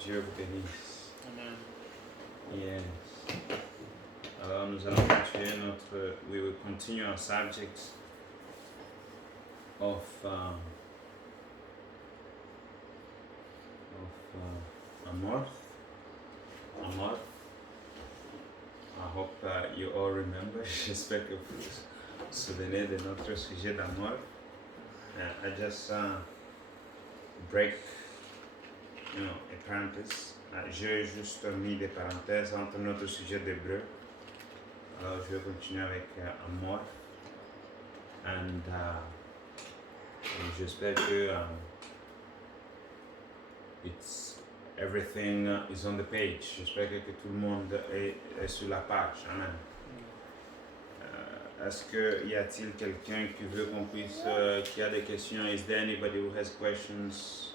Dieu vous bénisse. Amen. Yes. Alors nous allons continuer we will continue our subject of Amorth. Amorth. I hope you all remember. J'espère que vous vous souvenez de notre sujet d'Amorth. I just break, a parenthesis. J'ai juste mis des parenthèses entre notre sujet d'hébreu. Alors je vais continuer avec Amorth. And j'espère que everything is on the page. J'espère que tout le monde est sur la page. Amen. Est-ce que y a-t-il quelqu'un qui veut qu'on puisse, qui a des questions? Is there anybody who has questions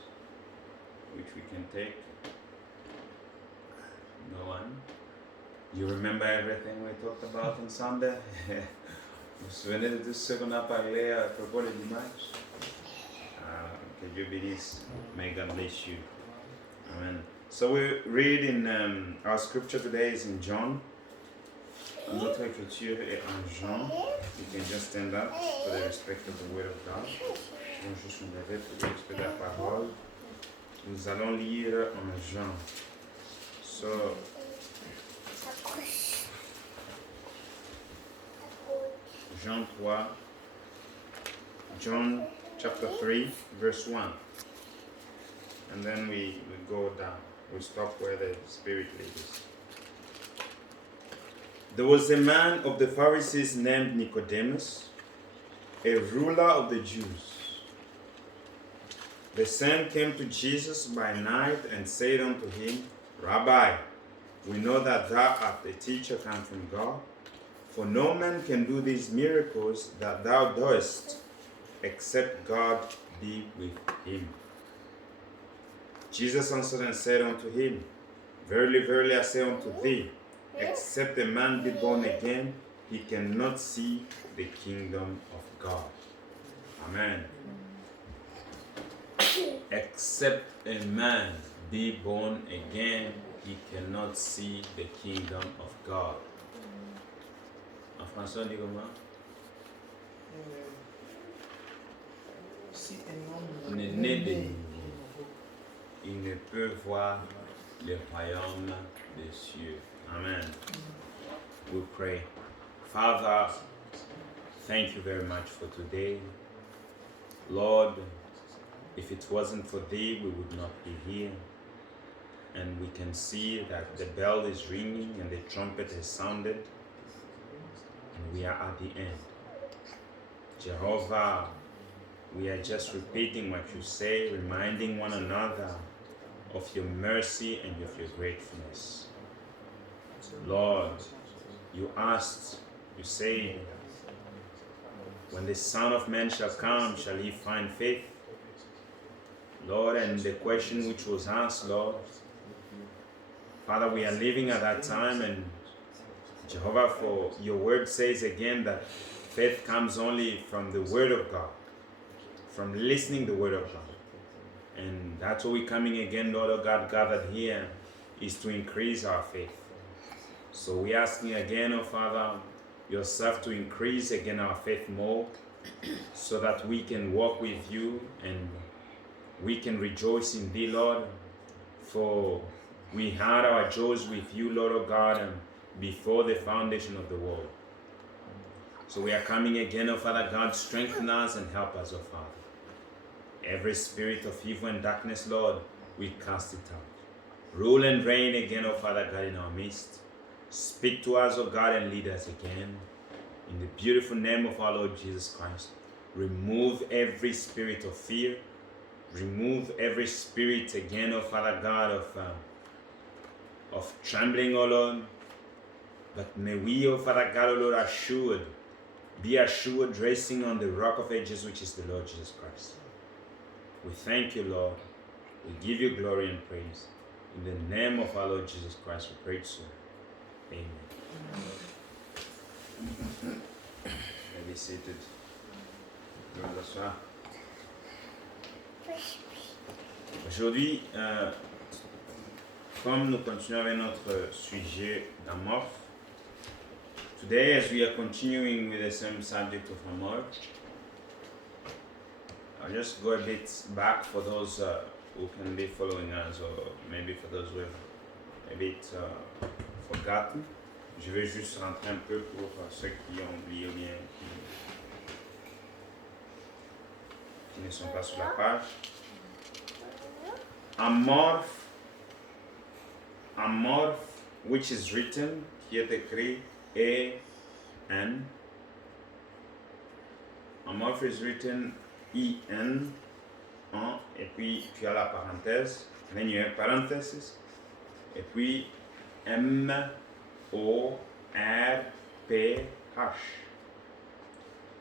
which we can take? No one? You remember everything we talked about on Sunday? Vous vous souvenez de tout ce qu'on a parlé à propos du dimanche? Que Dieu bénisse. May God bless you. Amen. So we read in our scripture today is in John. Notre écriture est en Jean. You can just stand up for the respect of the word of God. On juste nous lever pour le respect de la parole. Nous allons lire en Jean. So, Jean 3, John chapter 3, verse 1. And then we go down. We stop where the Spirit leads us. There was a man of the Pharisees named Nicodemus, a ruler of the Jews. The same came to Jesus by night and said unto him, Rabbi, we know that thou art a teacher come from God, for no man can do these miracles that thou doest, except God be with him. Jesus answered and said unto him, Verily, verily, I say unto thee, except a man be born again, he cannot see the kingdom of God. Amen. Except a man be born again, he cannot see the kingdom of God. En français, on dit comment? Si un homme On est né de nouveau. Il ne peut voir le royaume des cieux. Amen. We pray. Father, thank you very much for today. Lord, if it wasn't for thee, we would not be here. And we can see that the bell is ringing and the trumpet has sounded. And we are at the end. Jehovah, we are just repeating what you say, reminding one another of your mercy and of your gratefulness. Lord, you asked, you said, when the Son of Man shall come, shall he find faith? Lord, and the question which was asked, Lord, Father, we are living at that time, and Jehovah, for your word says again that faith comes only from the word of God, from listening the word of God. And that's why we're coming again, Lord of God, gathered here, is to increase our faith. So we're asking again, oh Father, yourself to increase again our faith more, so that we can walk with you and we can rejoice in thee, Lord, for we had our joys with you, Lord of God, and before the foundation of the world. So we are coming again, oh Father God, strengthen us and help us, oh Father. Every spirit of evil and darkness, Lord, we cast it out. Rule and reign again, oh Father God, in our midst. Speak to us, oh God, and lead us again. In the beautiful name of our Lord Jesus Christ, remove every spirit of fear. Remove every spirit again, oh Father God, of trembling, oh Lord. But may we, oh Father God, oh Lord, be assured, resting on the rock of ages, which is the Lord Jesus Christ. We thank you, Lord. We give you glory and praise. In the name of our Lord Jesus Christ, we pray so. Amen. Be seated. Aujourd'hui, Comme nous continuons avec notre sujet d'amorphe, today as we are continuing with the same subject of amorph, I'll just go a bit back for those who can be following us, or maybe for those who have a bit forgotten. Je vais juste rentrer un peu pour ceux qui ont oublié ou bien qui ne sont pas sur la page. Amorph, which is written, qui est écrit E-N. Amorph is written E-N, et puis tu as la parenthèse, then you have parenthesis, et puis M-O-R-P-H.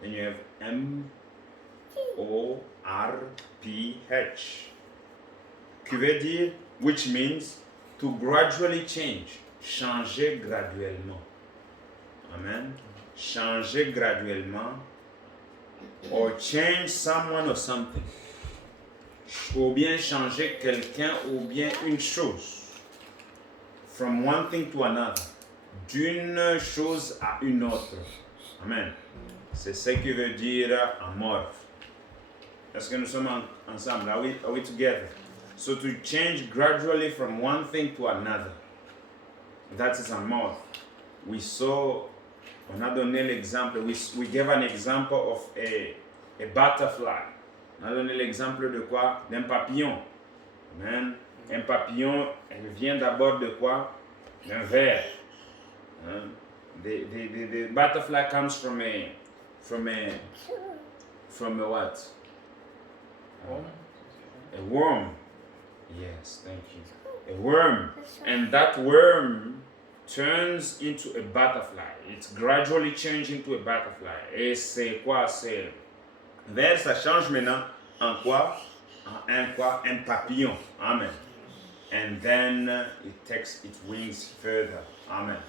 Then you have M-O-R-P-H. Qui veut dire, which means to gradually change, changer graduellement. Amen. Changer graduellement, or change someone or something. Ou bien changer quelqu'un ou bien une chose. From one thing to another. D'une chose à une autre. Amen. C'est ce qui veut dire amorphe. Est-ce que nous sommes ensemble? Are we together? So to change gradually from one thing to another. That is amorph. We saw, on a donné l'exemple, we gave an example of a butterfly. On a donné l'exemple de quoi? D'un papillon. Amen. Un papillon, elle vient d'abord de quoi? D'un ver. The butterfly comes from a what? A worm. Yes, thank you. A worm. And that worm turns into a butterfly. It's gradually changing into a butterfly. Et c'est quoi? C'est vers, ça change maintenant en quoi? En quoi? Un papillon. Amen. And then it takes its wings further. Amen.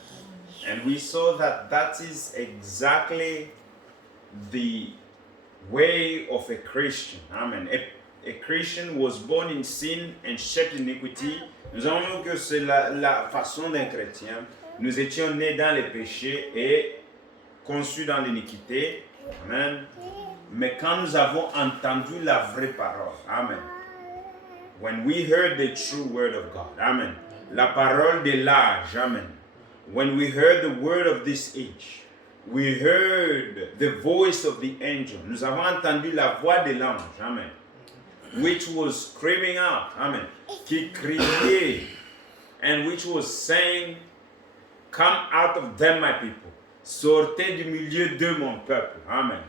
And we saw that is exactly the way of a Christian. Amen. A Christian was born in sin and shaped in iniquity. Nous avons vu que c'est la façon d'un chrétien. Nous étions nés dans les péchés et conçus dans l'iniquité. Amen. Mais quand nous avons entendu la vraie parole, amen. When we heard the true word of God, amen. La parole de l'âge, amen. When we heard the word of this age, we heard the voice of the angel. Nous avons entendu la voix de l'ange, amen. Which was screaming out, amen. Qui criait, and which was saying, come out of them, my people. Sortez du milieu de mon peuple, amen.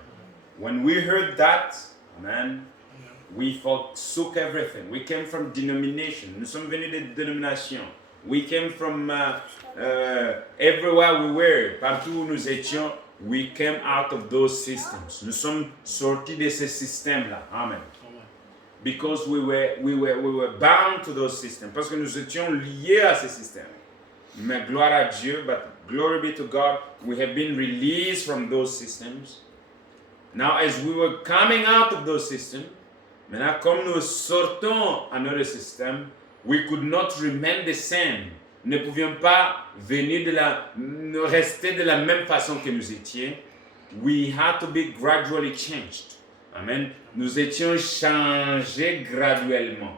When we heard that, amen, we forsook everything. We came from denomination. Nous sommes venus de dénominations. We came from everywhere we were. Partout où nous étions, we came out of those systems. Nous sommes sortis de ces systèmes-là. Amen. Because we were bound to those systems. Parce que nous étions liés à ces systèmes. Mais gloire à Dieu, but glory be to God, we have been released from those systems. Now, as we were coming out of those systems, maintenant, comme nous sortons à notre système, we could not remain the same. Nous ne pouvions pas rester de la même façon que nous étions. We had to be gradually changed. Amen. Nous étions changés graduellement.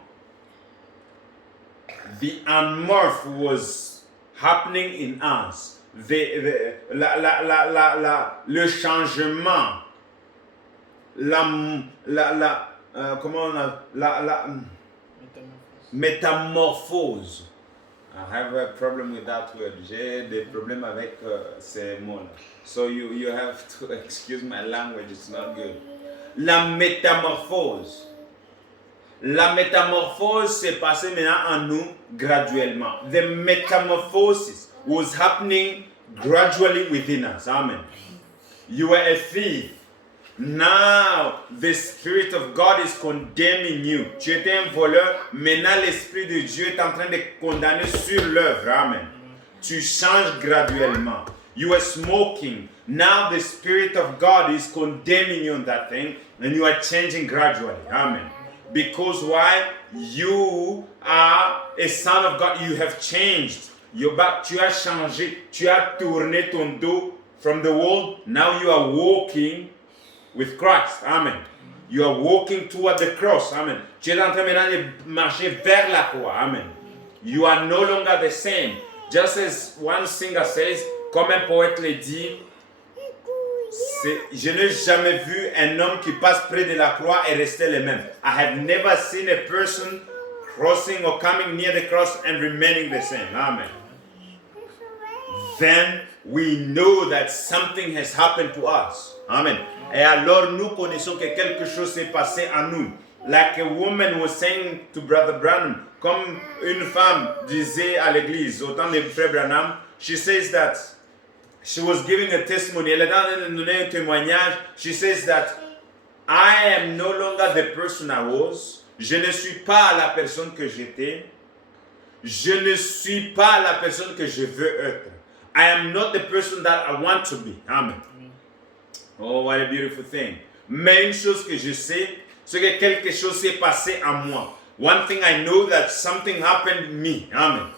The amorph was happening in us. Le changement. Comment on a la métamorphose. I have a problem with that word. J'ai des problèmes avec ces mots-là. So you have to excuse my language, it's not good. La métamorphose. La métamorphose s'est passée maintenant en nous graduellement. The metamorphosis was happening gradually within us. Amen. You were a thief. Now the Spirit of God is condemning you. Tu étais un voleur. Maintenant l'Esprit de Dieu est en train de condamner sur l'œuvre. Amen. Tu changes graduellement. You were smoking. Now the Spirit of God is condemning you on that thing, and you are changing gradually. Amen. Because why? You are a son of God. You have changed. Tu as changé. Tu as tourné ton dos from the world. Now you are walking with Christ. Amen. You are walking toward the cross. Amen. Tu es en train maintenant de marcher vers la croix. Amen. You are no longer the same. Just as one singer says, comme un poète le dit, je n'ai jamais vu un homme qui passe près de la croix et rester le même. I have never seen a person crossing or coming near the cross and remaining the same. Amen. Then we know that something has happened to us. Amen. Et alors nous connaissons que quelque chose s'est passé en nous. Like a woman was saying to Brother Branham, comme une femme disait à l'église au temps de Frère Branham, she says that she was giving a testimony. Elle est en train de donner un témoignage. She says that I am no longer the person I was. Je ne suis pas la personne que j'étais. Je ne suis pas la personne que je veux être. I am not the person that I want to be. Amen. Oh, what a beautiful thing. Mais une chose que je sais, c'est que quelque chose s'est passé en moi. One thing I know, that something happened to me. Amen.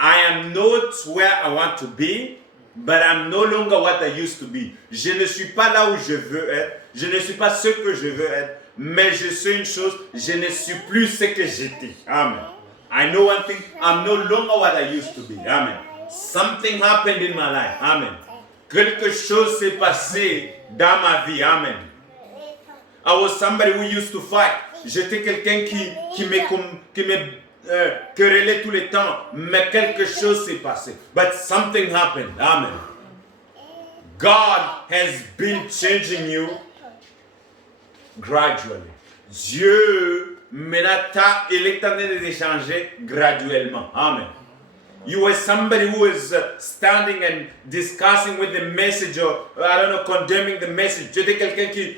I am not where I want to be, but I'm no longer what I used to be. Je ne suis pas là où je veux être. Je ne suis pas ce que je veux être. Mais je sais une chose, je ne suis plus ce que j'étais. Amen. I know one thing, I'm no longer what I used to be. Amen. Something happened in my life. Amen. Quelque chose s'est passé dans ma vie. Amen. I was somebody who used to fight. J'étais quelqu'un qui me querellait tout le temps. Mais quelque chose s'est passé. But something happened. Amen. God has been changing you gradually. Dieu il est en train de te changer graduellement. Amen. You were somebody who was standing and discussing with the message, or I don't know, condemning the message. Tu étais quelqu'un qui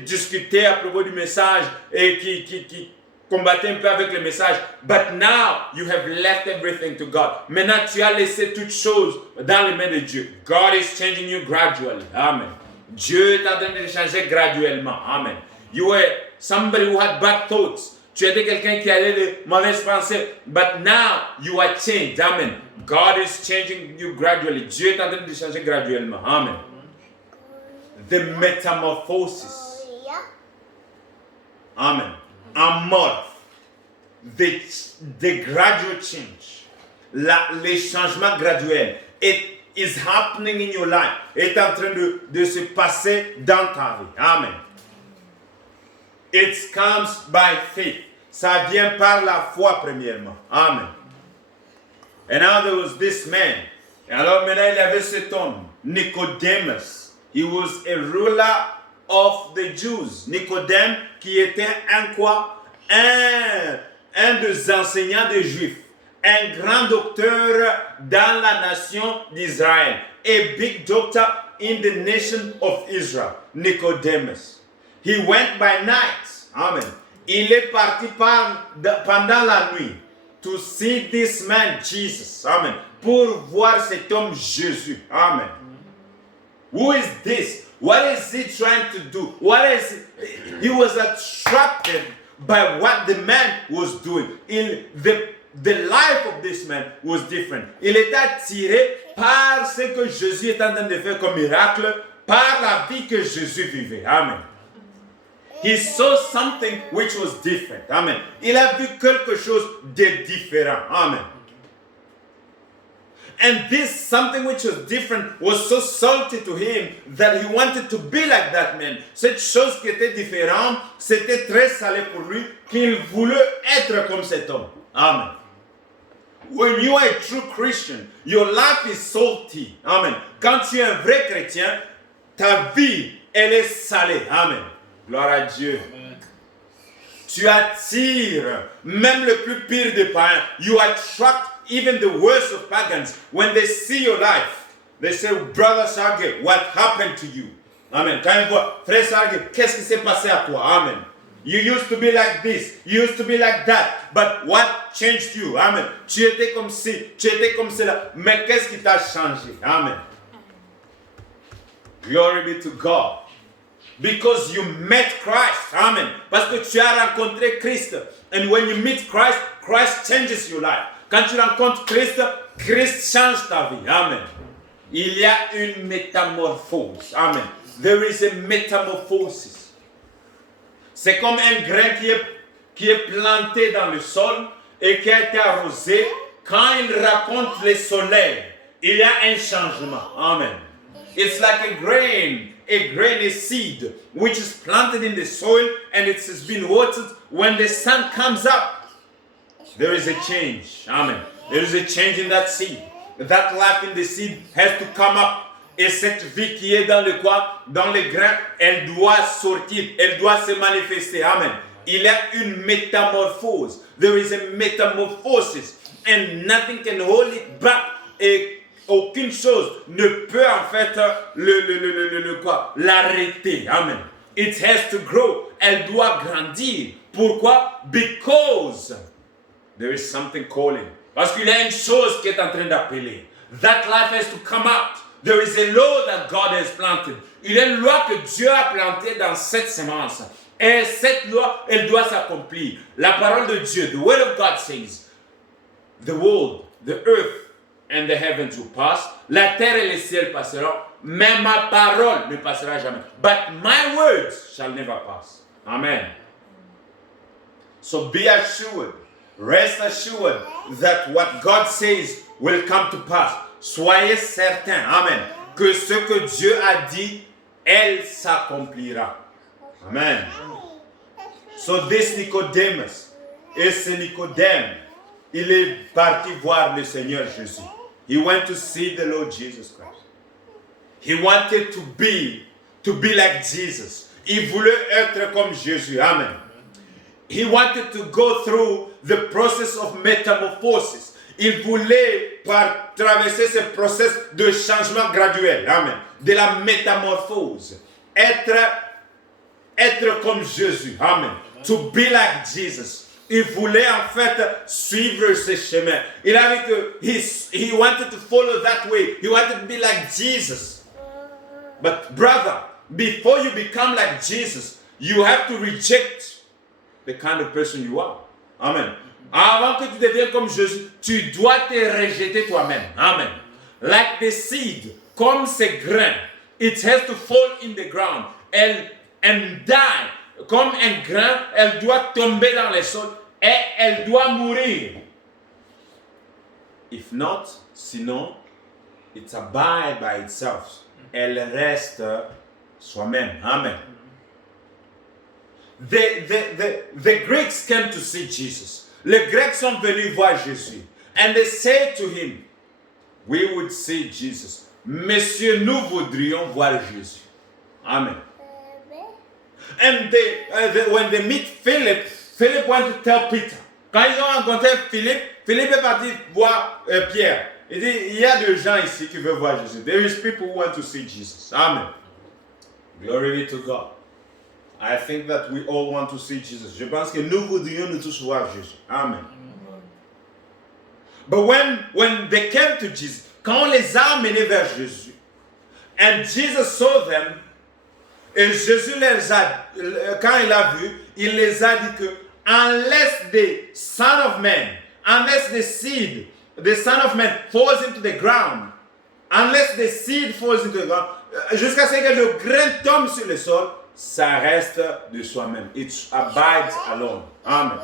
discutait à propos du message et qui combattait un peu avec le message. But now you have left everything to God. Maintenant tu as laissé toutes choses dans les mains de Dieu. God is changing you gradually. Amen. Dieu est en train de te changer graduellement. Amen. You were somebody who had bad thoughts. Tu étais quelqu'un qui avait de mauvaises pensées. But now you are changed. Amen. God is changing you gradually. Dieu est en train de te changer graduellement. Amen. The metamorphosis. Amen. Amorph. The gradual change. Les changements graduels. It is happening in your life. Est en train de se passer dans ta vie. Amen. It comes by faith. Ça vient par la foi premièrement. Amen. And now there was this man. Et alors maintenant il y avait cet homme, Nicodemus. He was a ruler of the Jews. Nicodème qui était un quoi? Un des enseignants des Juifs. Un grand docteur dans la nation d'Israël. A big doctor in the nation of Israel. Nicodemus. He went by night. Amen. Il est parti pendant la nuit to see this man Jesus. Amen. Pour voir cet homme Jésus. Amen. Who is this? What is he trying to do? He was attracted by what the man was doing. The life of this man was different. Il était attiré par ce que Jésus est en train de faire comme miracle, par la vie que Jésus vivait. Amen. He saw something which was different. Amen. Il a vu quelque chose de différent. Amen. And this something which was different was so salty to him that he wanted to be like that man. Cette chose qui était différente, c'était très salé pour lui, qu'il voulait être comme cet homme. Amen. When you are a true Christian, your life is salty. Amen. Quand tu es un vrai chrétien, ta vie, elle est salée. Amen. Gloire à Dieu. Amen. Tu attires même le plus pire des païens. You attract even the worst of pagans. When they see your life, they say, Brother Sergey, what happened to you? Amen. Quand ils voient, Frère Sergey, qu'est-ce qui s'est passé à toi? Amen. You used to be like this. You used to be like that. But what changed you? Amen. Tu étais comme ci, tu étais comme cela. Mais qu'est-ce qui t'a changé? Amen. Glory be to God. Because you met Christ. Amen. Parce que tu as rencontré Christ. And when you meet Christ, Christ changes your life. Quand tu rencontres Christ, Christ change ta vie. Amen. Il y a une métamorphose. Amen. There is a metamorphosis. C'est comme un grain qui est planté dans le sol et qui a été arrosé. Quand il rencontre le soleil, il y a un changement. Amen. It's like a grain, a seed, which is planted in the soil and it has been watered. When the sun comes up, there is a change. Amen. There is a change in that seed. That life in the seed has to come up. Et cette vie qui est dans le quoi? Dans le grain, elle doit sortir. Elle doit se manifester. Amen. Il y a une métamorphose. There is a metamorphosis. And nothing can hold it back. Et aucune chose ne peut en fait l'arrêter. Amen. It has to grow. Elle doit grandir. Pourquoi? Because there is something calling. Parce qu'il y a une chose qui est en train d'appeler. That life has to come out. There is a law that God has planted. Il y a une loi que Dieu a plantée dans cette semence. Et cette loi, elle doit s'accomplir. La parole de Dieu, the word of God says, the world, the earth and the heavens will pass. La terre et les ciels passeront, mais ma parole ne passera jamais. But my words shall never pass. Amen. So be assured, rest assured that what God says will come to pass. Soyez certains, amen, que ce que Dieu a dit, elle s'accomplira. Amen. So this Nicodemus, et ce Nicodème, il est parti voir le Seigneur Jésus. He went to see the Lord Jesus Christ. He wanted to be like Jesus. Il voulait être comme Jésus. Amen. He wanted to go through the process of metamorphosis. Il voulait traverser ce process de changement graduel. Amen. De la métamorphose. Être comme Jésus. Amen. To be like Jesus. Il voulait en fait suivre ce chemin. Il avait que he wanted to follow that way. He wanted to be like Jesus. But brother, before you become like Jesus, you have to reject the kind of person you are. Amen. Avant que tu deviennes comme Jésus, tu dois te rejeter toi-même. Amen. Like the seed, comme ces grains, it has to fall in the ground and die. Comme un grain, elle doit tomber dans le sol et elle doit mourir. If not, sinon, it abides by itself. Elle reste soi-même. Amen. The Greeks came to see Jesus. Les Grecs sont venus voir Jésus. And they said to him, we would see Jesus. Monsieur, nous voudrions voir Jésus. Amen. And when they meet Philip, Philip went to tell Peter. Quand ils ont rencontré Philippe, Philippe est parti voir Pierre. Il dit, il y a des gens ici qui veulent voir Jésus. There is people who want to see Jesus. Amen. Glory be to God. I think that we all want to see Jesus. Je pense que nous voudrions nous tous voir Jésus. Amen. But when they came to Jesus, quand on les a amenés vers Jésus, and Jesus saw them, et Jésus quand il a vu, il les a dit que unless the Son of Man, unless the seed, the Son of Man falls into the ground, unless the seed falls into the ground, jusqu'à ce que le grain tombe sur le sol, ça reste de soi-même. It abides alone. Amen.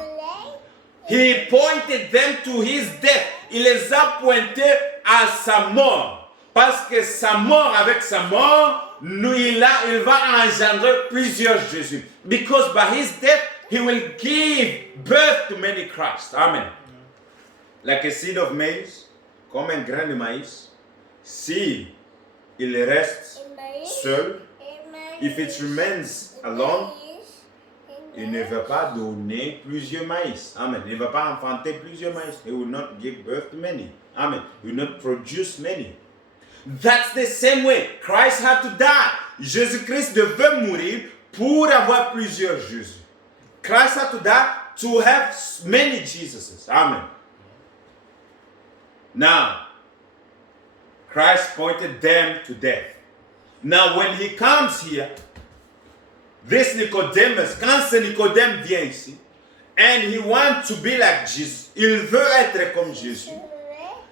He pointed them to his death. Il les a pointés à sa mort. Parce que sa mort, avec sa mort, il va engendrer plusieurs Jésus. Because by his death, he will give birth to many Christ. Amen. Like a seed of maize, comme un grain de maïs, si il reste seul, if it remains alone, il ne va pas donner plusieurs maïs. Amen. Il ne va pas enfanter plusieurs maïs. He will not give birth to many. Amen. He will not produce many. That's the same way. Christ had to die. Jésus-Christ devait mourir pour avoir plusieurs Jésus. Christ had to die to have many Jesuses. Amen. Now, Christ pointed them to death. Now, when he comes here, this Nicodemus, quand ce Nicodème vient ici, and he wants to be like Jesus, il veut être comme Jésus.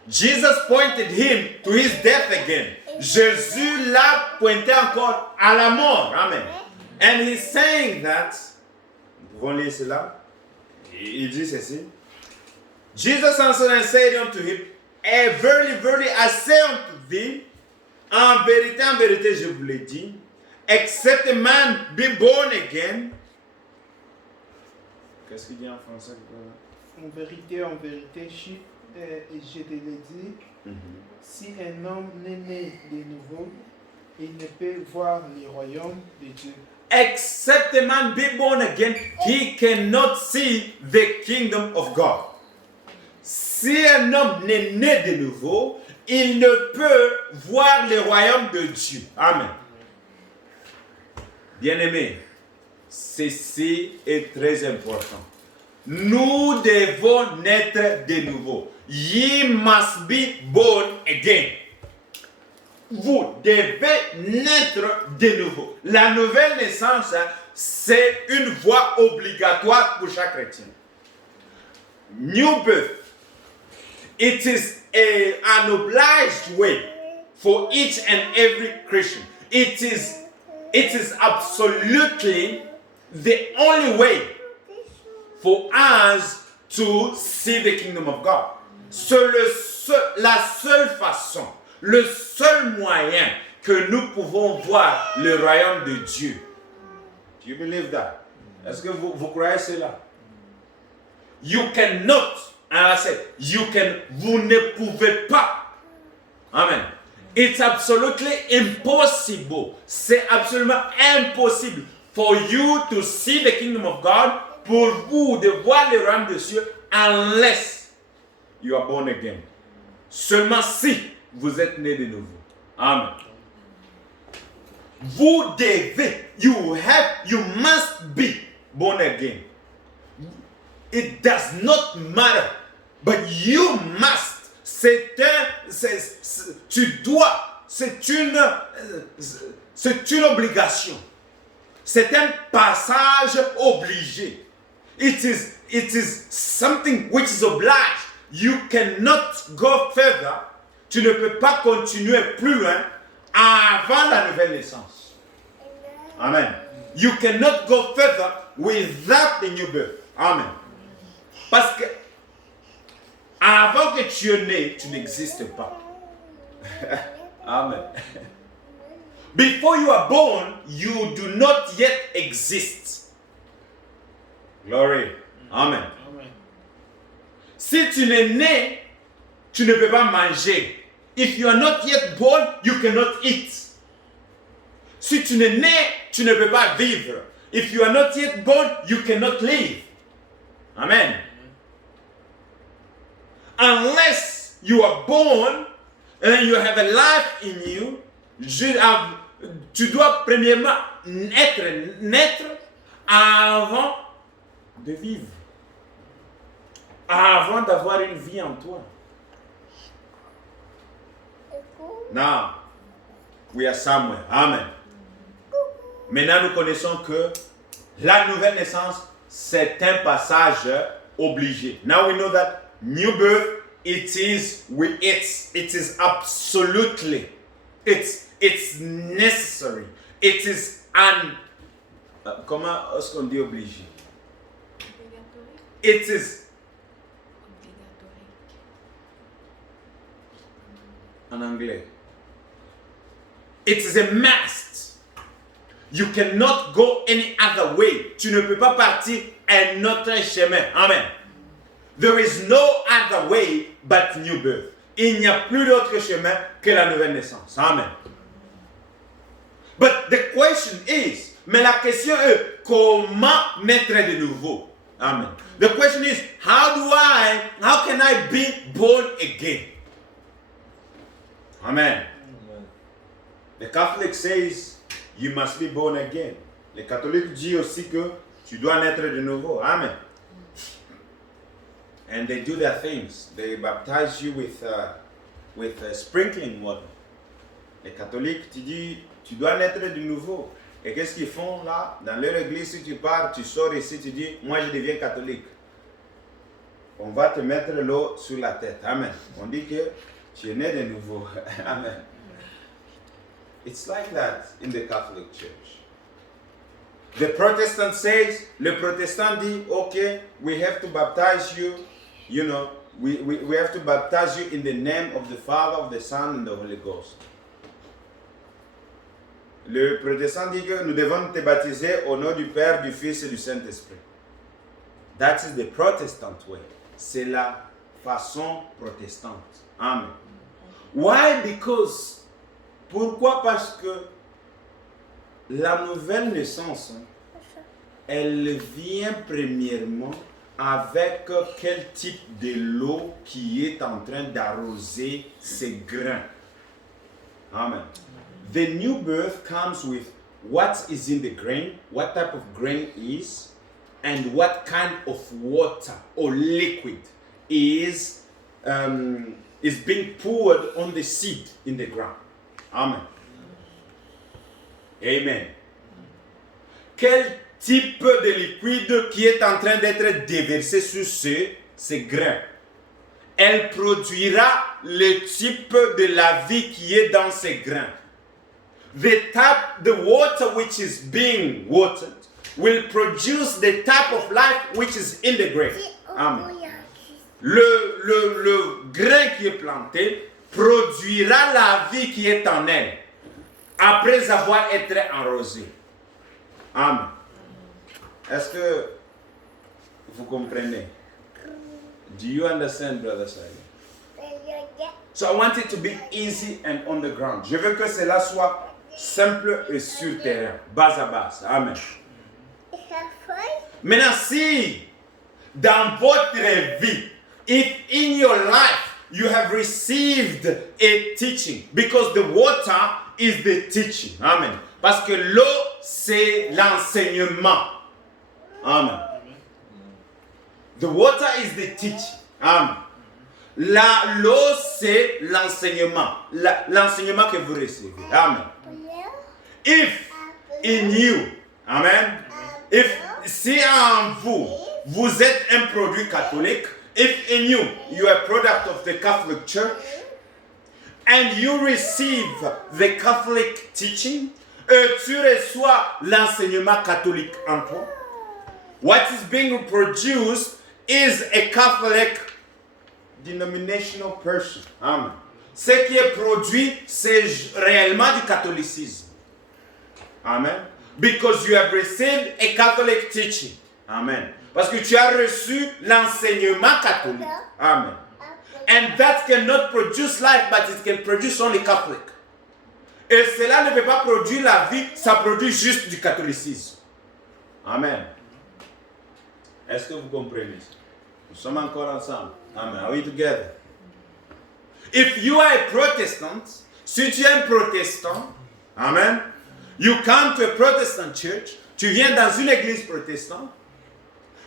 Jesus pointed him to his death again. Jésus l'a pointé encore à la mort. Amen. And he's saying that, nous pouvons lire cela, il dit ceci. Jesus answered and said unto him, verily, verily, I say unto thee, en vérité, je vous l'ai dit, except a man be born again. Qu'est-ce qu'il dit en français? En vérité, je te l'ai dit, si un homme n'est né de nouveau, il ne peut voir le royaume de Dieu. Except a man be born again, he cannot see the kingdom of God. Si un homme n'est né de nouveau, il ne peut voir le royaume de Dieu. Amen. Bien-aimés, ceci est très important. Nous devons naître de nouveau. Ye must be born again. Vous devez naître de nouveau. La nouvelle naissance, c'est une voie obligatoire pour chaque chrétien. New birth. It is an obliged way for each and every Christian. It is absolutely the only way for us to see the kingdom of God. C'est la seule façon, le seul moyen que nous pouvons voir le royaume de Dieu. Do you believe that? Est-ce que vous croyez cela? You cannot, and I said, vous ne pouvez pas. Amen. It's absolutely impossible. C'est absolument impossible for you to see the kingdom of God, pour vous de voir le royaume de Dieu, unless you are born again. Seulement si vous êtes né de nouveau. Amen. Vous devez, you must be born again. It does not matter, but you must. Tu dois, c'est une obligation. C'est un passage obligé. It is something which is obliged. You cannot go further. Tu ne peux pas continuer plus loin avant la nouvelle naissance. Amen. You cannot go further without the new birth. Amen. Parce que avant que tu es né, tu n'existes pas. Amen. Before you are born, you do not yet exist. Glory. Amen. Amen. Si tu n'es né, tu ne peux pas manger. If you are not yet born, you cannot eat. Si tu n'es né, tu ne peux pas vivre. If you are not yet born, you cannot live. Amen. Unless you are born and you have a life in you, tu dois premièrement naître avant de vivre. Avant d'avoir une vie en toi. Now, we are somewhere. Amen. Maintenant, nous connaissons que la nouvelle naissance, c'est un passage obligé. Now we know that new birth, it is absolutely, it's necessary. It is comment est-ce qu'on dit obligé? It is en anglais. It is a must. You cannot go any other way. Tu ne peux pas partir un autre chemin. Amen. There is no other way but new birth. Il n'y a plus d'autre chemin que la nouvelle naissance. Amen. But the question is, mais la question est, comment naître de nouveau? Amen. The question is, how can I be born again? Amen. The Catholic says, you must be born again. Le catholique dit aussi que tu dois naître de nouveau. Amen. And they do their things. They baptize you with sprinkling water. Les catholiques te disent, tu dois naître de nouveau. Et qu'est-ce qu'ils font là? Dans leur église, si tu pars, tu sors ici, tu dis, moi je deviens catholique. On va te mettre l'eau sur la tête. Amen. On dit que tu es né de nouveau. Amen. It's like that in the Catholic Church. The Protestant says, le Protestant dit, okay, we have to baptize you, you know, we have to baptize you in the name of the Father, of the Son, and the Holy Ghost. Le Protestant dit que nous devons te baptiser au nom du Père, du Fils et du Saint-Esprit. That is the Protestant way. C'est la façon protestante. Amen. Why? Because pourquoi? Parce que la nouvelle naissance, elle vient premièrement avec quel type de l'eau qui est en train d'arroser ces grains. Amen. The new birth comes with what is in the grain, what type of grain is, and what kind of water or liquid is being poured on the seed in the ground. Amen. Amen. Quel type de liquide qui est en train d'être déversé sur ces grains? Elle produira le type de la vie qui est dans ces grains. The water which is being watered will produce the type of life which is in the grain. Amen. Le grain qui est planté produira la vie qui est en elle après avoir été arrosé. Amen. Est-ce que vous comprenez? Do you understand, Brother Simon? So I want it to be easy and on the ground. Je veux que cela soit simple et sur terrain, base à base. Amen. Maintenant, si dans votre vie, if in your life you have received a teaching, because the water is the teaching. Amen. Parce que l'eau, c'est l'enseignement. Amen. The water is the teaching. Amen. L'eau, c'est l'enseignement. L'enseignement que vous recevez. Amen. If in you, amen, si en vous, vous êtes un produit catholique, if in you, you are a product of the Catholic Church, and you receive the Catholic teaching, et tu reçois l'enseignement catholique en toi, what is being produced is a Catholic denominational person. Amen. Ce qui est produit, c'est réellement du catholicisme. Amen. Because you have received a Catholic teaching. Amen. Parce que tu as reçu l'enseignement catholique. Amen. And that cannot produce life, but it can produce only Catholic. Et cela ne peut pas produire la vie, ça produit juste du catholicisme. Amen. Est-ce que vous comprenez? Nous sommes encore ensemble. Amen. Are we together? If you are a Protestant, si tu es un protestant, amen, you come to a Protestant church, tu viens dans une église protestante,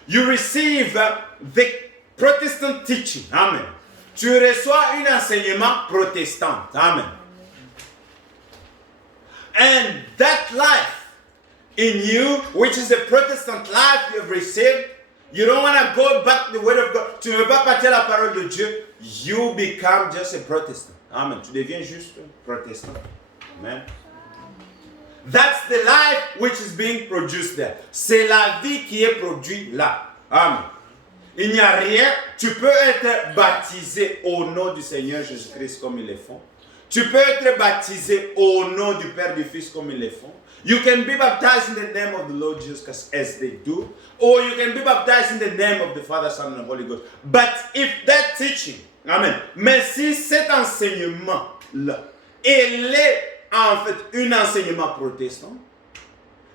you receive the Protestant teaching, amen. Tu reçois un enseignement protestant, amen. And that life in you, which is a Protestant life you have received, you don't want to go back to the word of God. Tu ne veux pas partir la parole de Dieu. You become just a Protestant. Amen. Tu deviens juste un protestant. Amen. That's the life which is being produced there. C'est la vie qui est produite là. Amen. Il n'y a rien. Tu peux être baptisé au nom du Seigneur Jésus-Christ comme ils le font. Tu peux être baptisé au nom du Père et du Fils comme ils le font. You can be baptized in the name of the Lord Jesus as they do. Or you can be baptized in the name of the Father, Son, and the Holy Ghost. But if that teaching, amen, mais si cet enseignement-là, il est en fait un enseignement protestant,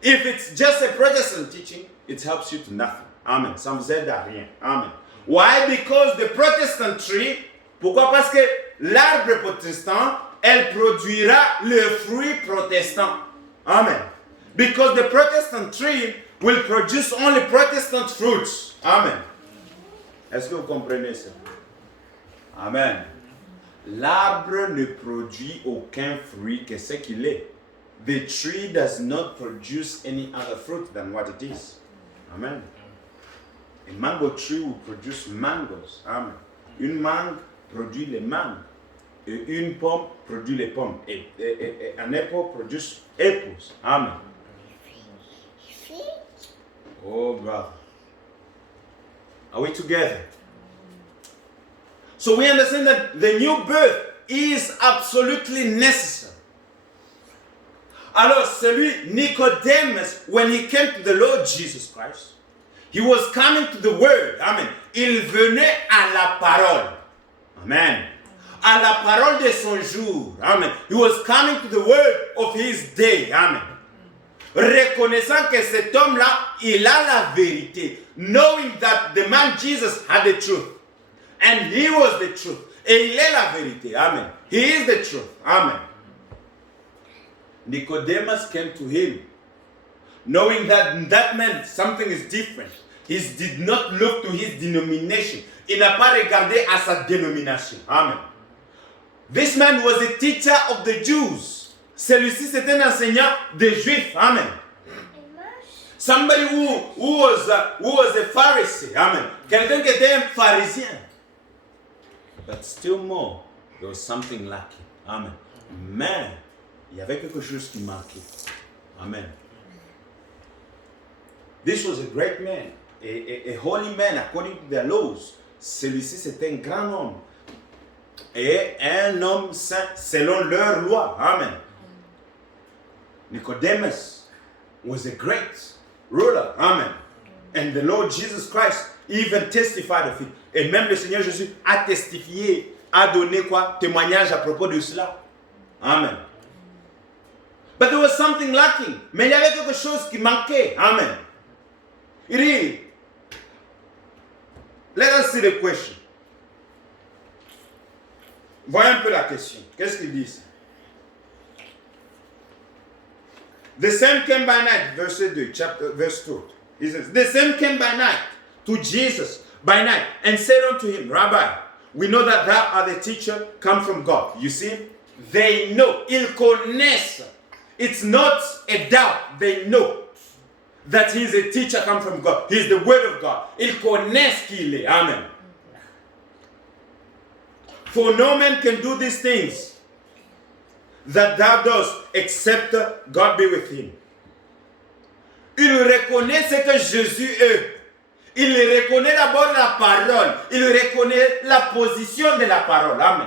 if it's just a Protestant teaching, it helps you to nothing. Amen. Ça ne vous aide à rien. Amen. Why? Because the Protestant tree, pourquoi? Parce que l'arbre protestant, elle produira le fruit protestant. Amen. Because the Protestant tree will produce only Protestant fruits. Amen. Est-ce que vous comprenez ça? Amen. L'arbre ne produit aucun fruit que ce qu'il est. the tree does not produce any other fruit than what it is. Amen. A mango tree will produce mangoes. Amen. Une mangue produit les mangues. Et une pomme produit les pommes. Et un apple produce apples. Amen. Oh, brother. Are we together? So we understand that the new birth is absolutely necessary. Alors, celui, Nicodemus, when he came to the Lord Jesus Christ, he was coming to the word. Amen. Il venait à la parole. Amen. À la parole de son jour. Amen. He was coming to the word of his day. Amen. Reconnaissant que cet homme-là, il a la vérité. Knowing that the man Jesus had the truth. And he was the truth. Et il est la vérité. Amen. He is the truth. Amen. Nicodemus came to him. Knowing that that man, something is different. He did not look to his denomination. Il n'a pas regardé à sa dénomination. Amen. This man was a teacher of the Jews. Celui-ci, c'est un enseignant des Juifs. Amen. Somebody who was a Pharisee. Amen. Quelqu'un qui était un pharisien. But still more, there was something lacking. Amen. Mais, il y avait quelque chose qui manquait. Amen. This was a great man, a holy man according to their laws. Celui-ci, c'était un grand homme. Et un homme saint selon leur loi. Amen. Nicodemus was a great ruler. Amen. And the Lord Jesus Christ even testified of it. Et même le Seigneur Jésus a testifié, a donné quoi? Témoignage à propos de cela. Amen. But there was something lacking. Mais il y avait quelque chose qui manquait. Amen. Il dit, let us see the question. Voyons un peu la question. Qu'est-ce qu'il dit ici? The same came by night, verse 2, verse 2. He says, the same came by night to Jesus by night and said unto him, Rabbi, we know that thou art the teacher come from God. You see? They know. Ils connaissent. It's not a doubt. They know that he is a teacher come from God. He is the word of God. Ils connaissent qu'il est. Amen. For no man can do these things that thou dost, except God be with him. Il reconnaît ce que Jésus est. Il reconnaît d'abord la parole. Il reconnaît la position de la parole. Amen.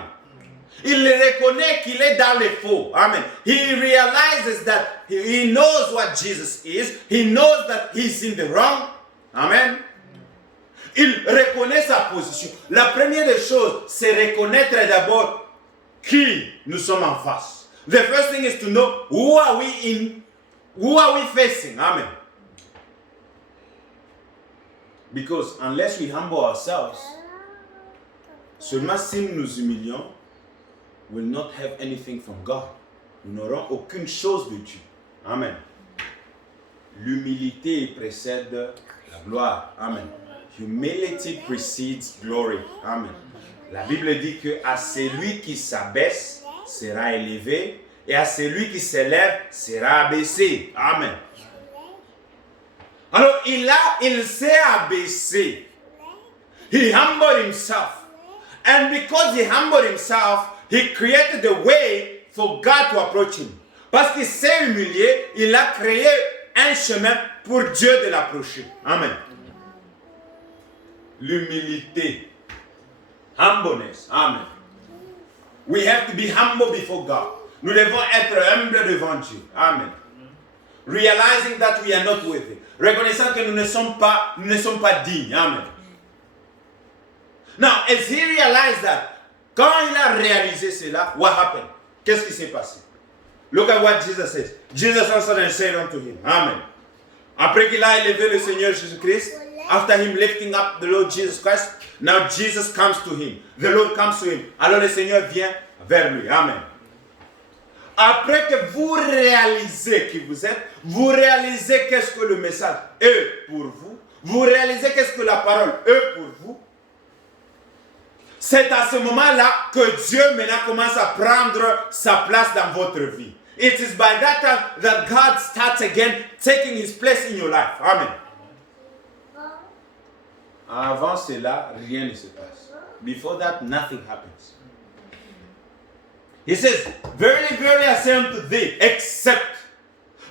Il reconnaît qu'il est dans le faux. Amen. He realizes that he knows what Jesus is. He knows that he's in the wrong. Amen. Il reconnaît sa position. La première des choses, c'est reconnaître d'abord qui nous sommes en face. The first thing is to know who are we facing. Amen. Because unless we humble ourselves, seulement si nous nous humilions, we will not have anything from God. Nous n'aurons aucune chose de Dieu. Amen. L'humilité précède la gloire. Amen. Humility precedes glory. Amen. La Bible dit que à celui qui s'abaisse sera élevé et à celui qui s'élève sera abaissé. Amen. Alors il s'est abaissé. He humbled himself. And because he humbled himself, he created a way for God to approach him. Parce qu'il s'est humilié, il a créé un chemin pour Dieu de l'approcher. Amen. L'humilité. Humbleness. Amen. We have to be humble before God. Nous devons être humbles devant Dieu. Amen. Realizing that we are not worthy. Reconnaissant que nous ne sommes pas dignes. Amen. Now, as he realized that, quand il a réalisé cela, what happened? Qu'est-ce qui s'est passé? Look at what Jesus says. Jesus answered and said unto him, Amen. Après qu'il a élevé le Seigneur Jésus-Christ, after him lifting up the Lord Jesus Christ, now Jesus comes to him. The Lord comes to him. Alors le Seigneur vient vers lui. Amen. Après que vous réalisez qui vous êtes, vous réalisez qu'est-ce que le message est pour vous, vous réalisez qu'est-ce que la parole est pour vous, c'est à ce moment-là que Dieu maintenant commence à prendre sa place dans votre vie. It is by that time that God starts again taking his place in your life. Amen. Avant cela, rien ne se passe. Before that, nothing happens. He says, verily, verily, I say unto thee, except.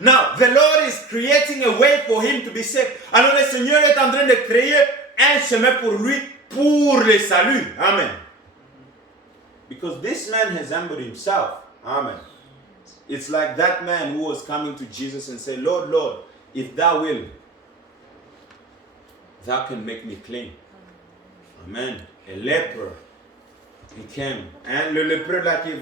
Now, the Lord is creating a way for him to be saved. Alors, le Seigneur est en train de créer un chemin pour lui, pour le salut. Amen. Because this man has humbled himself. Amen. It's like that man who was coming to Jesus and said, Lord, Lord, if thou will, thou can make me clean. Amen. A leper, he came. And le lépreux là qui est venu